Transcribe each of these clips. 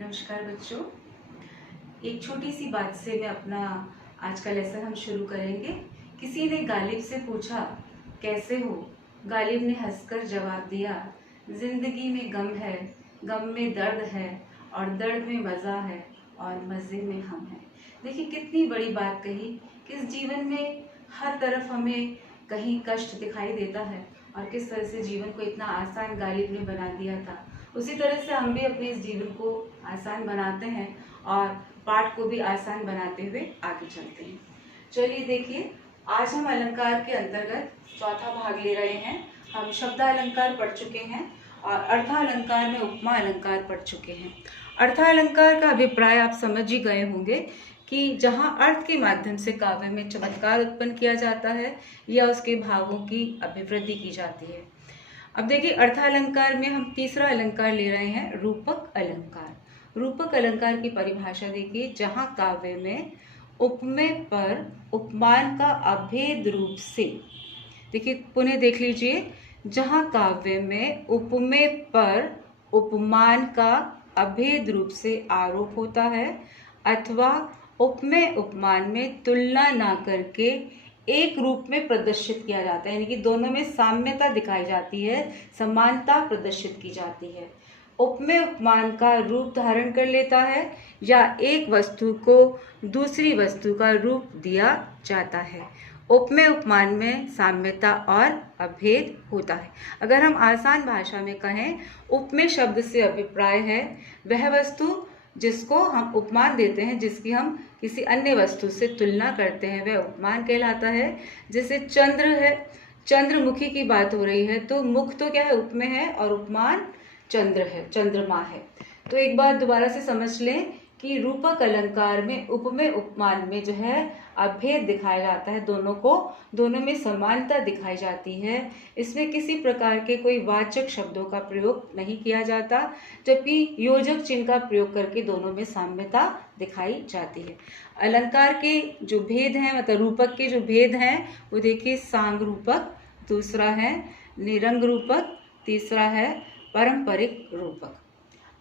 नमस्कार बच्चों। एक छोटी सी बात से मैं अपना आज का लेसन हम शुरू करेंगे। किसी ने गालिब से पूछा, कैसे हो? गालिब ने हंसकर जवाब दिया, जिंदगी में गम है, गम में दर्द है, और दर्द में मज़ा है, और मज़े में हम हैं। देखिए कितनी बड़ी बात कही कि इस जीवन में हर तरफ हमें कहीं कष्ट दिखाई देता है, और किस तरह से जीवन को इतना आसान गालिब ने बना दिया था। उसी तरह से हम भी अपने इस जीवन को आसान बनाते हैं और पाठ को भी आसान बनाते हुए आगे चलते हैं। चलिए देखिए, आज हम अलंकार के अंतर्गत चौथा भाग ले रहे हैं। हम शब्दालंकार पढ़ चुके हैं और अर्थालंकार में उपमा अलंकार पढ़ चुके हैं। अर्थालंकार का अभिप्राय आप समझ ही गए होंगे कि जहाँ अर्थ के माध्यम से काव्य में चमत्कार उत्पन्न किया जाता है या उसके भावों की अभिवृद्धि की जाती है। अब देखिए, अर्थालंकार में हम तीसरा अलंकार ले रहे हैं, रूपक अलंकार। रूपक अलंकार की परिभाषा देखिए, जहाँ काव्य में उपमेय पर उपमान का अभेद रूप से, देखिए पुनः देख लीजिए, जहाँ काव्य में उपमेय पर उपमान का अभेद रूप से आरोप होता है अथवा उपमेय उपमान में तुलना ना करके एक रूप में प्रदर्शित किया जाता है, यानी कि दोनों में साम्यता दिखाई जाती है, समानता प्रदर्शित की जाती है। उपमेय उपमान का रूप धारण कर लेता है या एक वस्तु को दूसरी वस्तु का रूप दिया जाता है। उपमेय उपमान में साम्यता और अभेद होता है। अगर हम आसान भाषा में कहें, उपमेय शब्द से अभिप्राय है वह वस्तु जिसको हम उपमान देते हैं, जिसकी हम किसी अन्य वस्तु से तुलना करते हैं, वह उपमान कहलाता है। जैसे चंद्र है, चंद्रमुखी की बात हो रही है तो मुख तो क्या है, उपमेय है, और उपमान चंद्र है, चंद्रमा है। तो एक बात दोबारा से समझ लें कि रूपक अलंकार में उपमेय उपमान में जो है अभेद दिखाया जाता है, दोनों में समानता दिखाई जाती है। इसमें किसी प्रकार के कोई वाचक शब्दों का प्रयोग नहीं किया जाता, जबकि योजक चिन्ह का प्रयोग करके दोनों में साम्यता दिखाई जाती है। अलंकार के जो भेद हैं, मतलब रूपक के जो भेद हैं, वो देखिए, सांग रूपक, दूसरा है निरंग रूपक, तीसरा है पारंपरिक रूपक।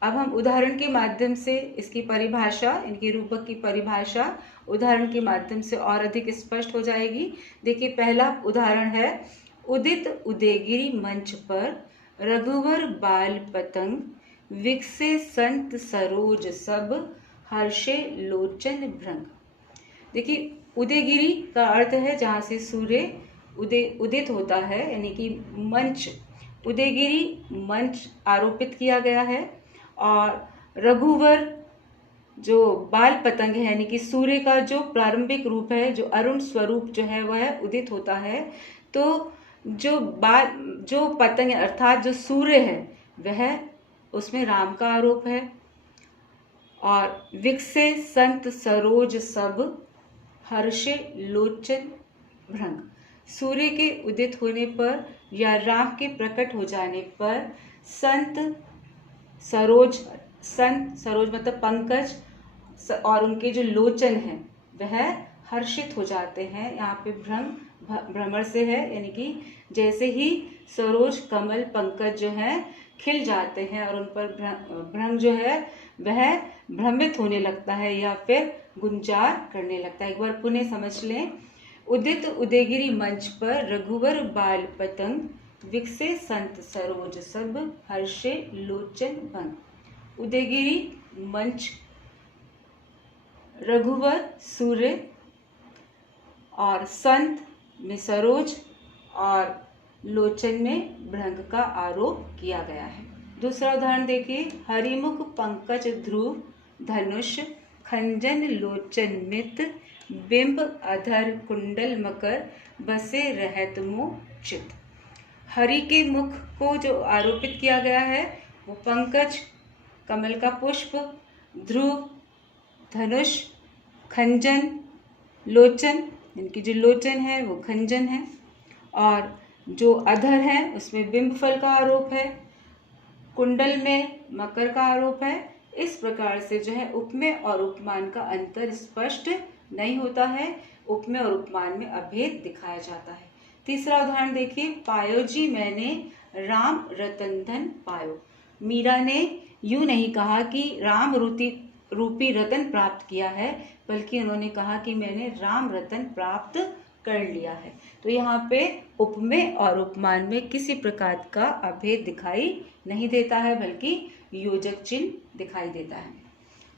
अब हम उदाहरण के माध्यम से इसकी परिभाषा, इनकी रूपक की परिभाषा उदाहरण के माध्यम से और अधिक स्पष्ट हो जाएगी। देखिए, पहला उदाहरण है, उदित उदयगिरि मंच पर रघुवर बाल पतंग विकसे संत सरोज सब हर्षे लोचन भृंग। देखिए, उदयगिरि का अर्थ है जहाँ से सूर्य उदित होता है, यानी कि मंच, उदयगिरि मंच आरोपित किया गया है। और रघुवर जो बाल पतंग है, यानी कि सूर्य का जो प्रारंभिक रूप है, जो अरुण स्वरूप जो है वह उदित होता है। तो जो पतंग अर्थात जो सूर्य है वह, उसमें राम का आरोप है। और विकसे संत सरोज सब हर्षे लोचन भृंग, सूर्य के उदित होने पर या राम के प्रकट हो जाने पर संत सरोज मतलब पंकज, और उनके जो लोचन हैं वह हर्षित हो जाते हैं। यहाँ पे भ्रमर से है, यानी कि जैसे ही सरोज कमल पंकज जो है खिल जाते हैं और उन पर भ्रंग जो है वह भ्रमित होने लगता है या फिर गुंजार करने लगता है। एक बार पुनः समझ लें, उदित उदयगिरि मंच पर रघुवर बाल पतंग विकसे संत सरोज सब हर्षे लोचन भंग। उदयगिरि मंच, रघुवर सूर्य, और संत में सरोज और लोचन में भृंग का आरोप किया गया है। दूसरा उदाहरण देखिए, हरिमुख पंकज ध्रुव धनुष खंजन लोचन मित बिंब अधर कुंडल मकर बसे रहत मुँह चित। हरि के मुख को जो आरोपित किया गया है वो पंकज, कमल का पुष्प, ध्रुव, धनुष, खंजन, लोचन, इनकी जो लोचन है वो खंजन है, और जो अधर है उसमें बिंब फल का आरोप है, कुंडल में मकर का आरोप है। इस प्रकार से जो है उपमेय और उपमान का अंतर स्पष्ट नहीं होता है, उपमेय और उपमान में अभेद दिखाया जाता है। तीसरा उदाहरण देखिए, पायो जी मैंने राम रतन धन पायो। मीरा ने यूं नहीं कहा कि राम रूपी रतन प्राप्त किया है, बल्कि उन्होंने कहा कि मैंने राम रतन प्राप्त कर लिया है। तो यहाँ पे उपमेय और उपमान में किसी प्रकार का अभेद दिखाई नहीं देता है, बल्कि योजक चिन्ह दिखाई देता है।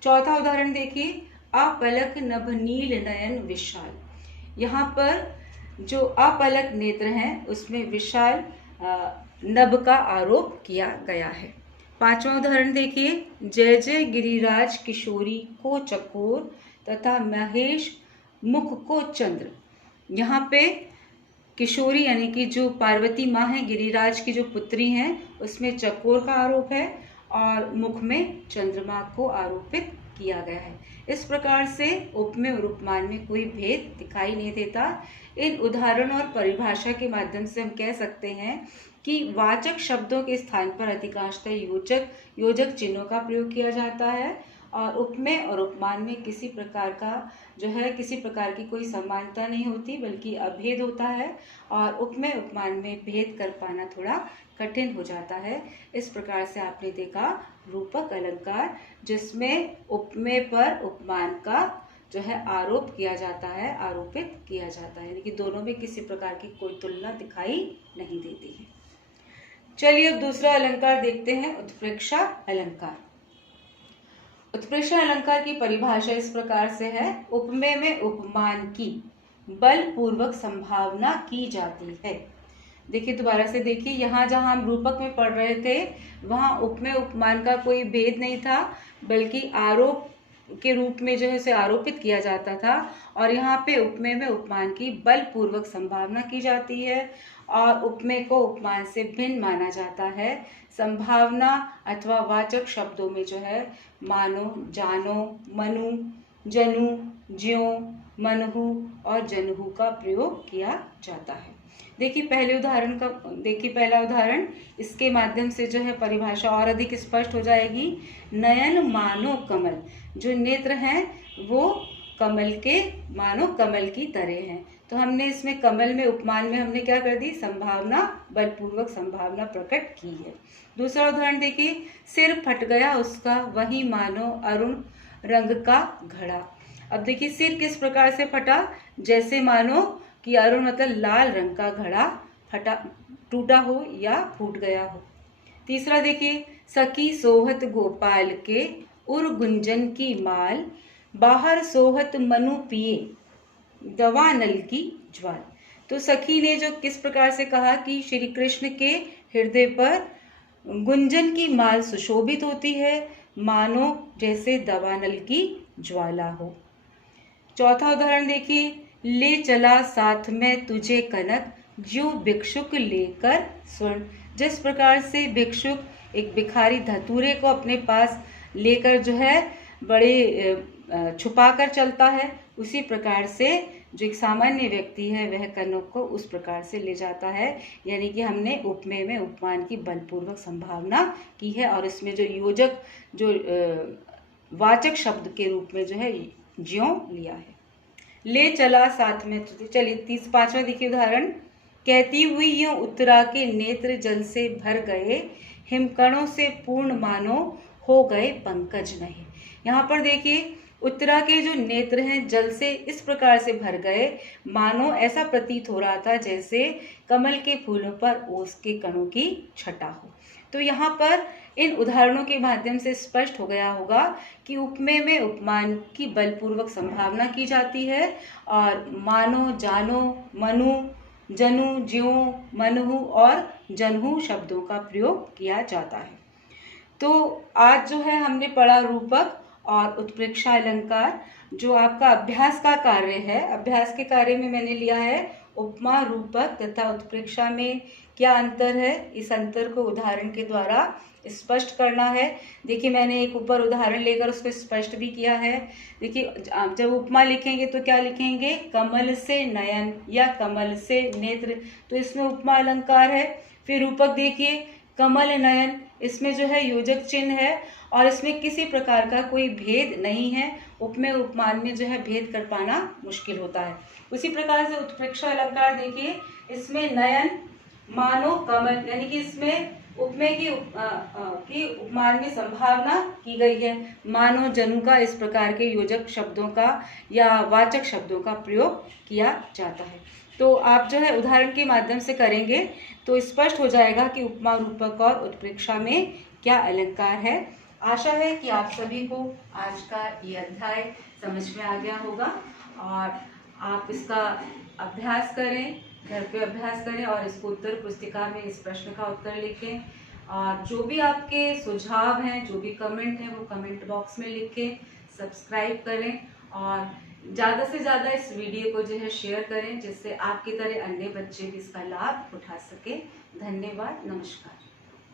चौथा उदाहरण देखिए, अपलक नभ नील नयन विशाल। यहाँ पर जो अपलक नेत्र हैं उसमें विशाल नभ का आरोप किया गया है। पांचवा उदाहरण देखिए, जय जय गिरिराज किशोरी को चकोर तथा महेश मुख को चंद्र। यहाँ पे किशोरी यानी कि जो पार्वती माँ है, गिरिराज की जो पुत्री हैं, उसमें चकोर का आरोप है और मुख में चंद्रमा को आरोपित किया गया है। इस प्रकार से उपमेय और उपमान में कोई भेद दिखाई नहीं देता। इन उदाहरण और परिभाषा के माध्यम से हम कह सकते हैं कि वाचक शब्दों के स्थान पर अधिकांशतः योजक चिन्हों का प्रयोग किया जाता है और उपमेय और उपमान में किसी प्रकार की कोई समानता नहीं होती, बल्कि अभेद होता है और उपमेय उपमान में भेद कर पाना थोड़ा कठिन हो जाता है। इस प्रकार से आपने देखा रूपक अलंकार, जिसमें उपमेय पर उपमान का आरोपित किया जाता है, यानी कि दोनों में किसी प्रकार की कोई तुलना दिखाई नहीं देती है। चलिए अब दूसरा अलंकार देखते हैं, उत्प्रेक्षा अलंकार। उत्प्रेक्षा अलंकार की परिभाषा इस प्रकार से है, उपमेय में उपमान की बलपूर्वक संभावना की जाती है। देखिए दोबारा से देखिए, यहाँ जहाँ हम रूपक में पढ़ रहे थे वहाँ उपमेय उपमान का कोई भेद नहीं था, बल्कि आरोप के रूप में उसे आरोपित किया जाता था। और यहाँ पे उपमेय में उपमान की बलपूर्वक संभावना की जाती है और उपमेय को उपमान से भिन्न माना जाता है। संभावना अथवा वाचक शब्दों में मानो, जानो, मनु, जनु, ज्यों, मनहु और जनहु का प्रयोग किया जाता है। देखिए पहला उदाहरण, इसके माध्यम से परिभाषा और अधिक स्पष्ट हो जाएगी। नयन मानो कमल, जो नेत्र हैं वो मानो कमल की तरह हैं। तो हमने इसमें कमल में उपमान में हमने क्या कर दी, संभावना, बलपूर्वक संभावना प्रकट की है। दूसरा उदाहरण देखिए, सिर फट गया उसका वही मानो अरुण रंग का घड़ा। अब देखिए सिर किस प्रकार से फटा, जैसे मानो कि अरुण मतलब लाल रंग का घड़ा टूटा हो या फूट गया हो। तीसरा देखिए, सखी सोहत गोपाल के उर गुंजन की माल, बाहर सोहत मनु पिए दवा नल की ज्वाल। तो सखी ने किस प्रकार से कहा कि श्री कृष्ण के हृदय पर गुंजन की माल सुशोभित होती है, मानो जैसे दवानल की ज्वाला हो। चौथा उदाहरण देखिए, ले चला साथ में तुझे कनक, जो भिक्षुक लेकर स्वर्ण। जिस प्रकार से भिक्षुक एक भिखारी धतूरे को अपने पास लेकर बड़े छुपा कर चलता है, उसी प्रकार से जो एक सामान्य व्यक्ति है वह कनक को उस प्रकार से ले जाता है। यानी कि हमने उपमेय में उपमान की बलपूर्वक संभावना की है और इसमें वाचक शब्द के रूप में ज्यों लिया है। ले चला साथ में तुझे। चलिए पांचवा देखिए उदाहरण, कहती हुई यूं उत्तरा के नेत्र जल से भर गए, हिमकणों से पूर्ण मानो हो गए पंकज नहीं। यहाँ पर देखिए उत्तरा के जो नेत्र हैं जल से इस प्रकार से भर गए, मानो ऐसा प्रतीत हो रहा था जैसे कमल के फूलों पर ओस के कणों की छटा हो। तो यहाँ पर इन उदाहरणों के माध्यम से स्पष्ट हो गया होगा कि उपमेय में उपमान की बलपूर्वक संभावना की जाती है और मानो, जानो, मनु, जनु, ज्यों, मनहु और जनहु शब्दों का प्रयोग किया जाता है। तो आज हमने पढ़ा रूपक और उत्प्रेक्षा अलंकार। जो आपका अभ्यास का कार्य है, अभ्यास के कार्य में मैंने लिया है उपमा, रूपक तथा उत्प्रेक्षा में क्या अंतर है, इस अंतर को उदाहरण के द्वारा स्पष्ट करना है। देखिए मैंने एक ऊपर उदाहरण लेकर उसको स्पष्ट भी किया है। देखिए जब उपमा लिखेंगे तो क्या लिखेंगे, कमल से नयन या कमल से नेत्र, तो इसमें उपमा अलंकार है। फिर रूपक देखिए कमल नयन, इसमें योजक चिन्ह है और इसमें किसी प्रकार का कोई भेद नहीं है। उपमेय उपमान में भेद कर पाना मुश्किल होता है। उसी प्रकार से उत्प्रेक्षा अलंकार देखिए, इसमें नयन मानो कमल, यानी कि इसमें उपमेय की उपमान में संभावना की गई है। मानो जनु का इस प्रकार के योजक शब्दों का या वाचक शब्दों का प्रयोग किया जाता है। तो आप जो है उदाहरण के माध्यम से करेंगे तो स्पष्ट हो जाएगा कि उपमा, रूपक और उत्प्रेक्षा में क्या अलंकार है। आशा है कि आप सभी को आज का ये अध्याय समझ में आ गया होगा और आप इसका अभ्यास करें, घर पे अभ्यास करें और इसको उत्तर पुस्तिका में इस प्रश्न का उत्तर लिखें। और जो भी आपके सुझाव हैं, जो भी कमेंट हैं, वो कमेंट बॉक्स में लिखें। सब्सक्राइब करें और ज़्यादा से ज़्यादा इस वीडियो को जो है शेयर करें, जिससे आपकी तरह अन्य बच्चे भी इसका लाभ उठा सके। धन्यवाद, नमस्कार।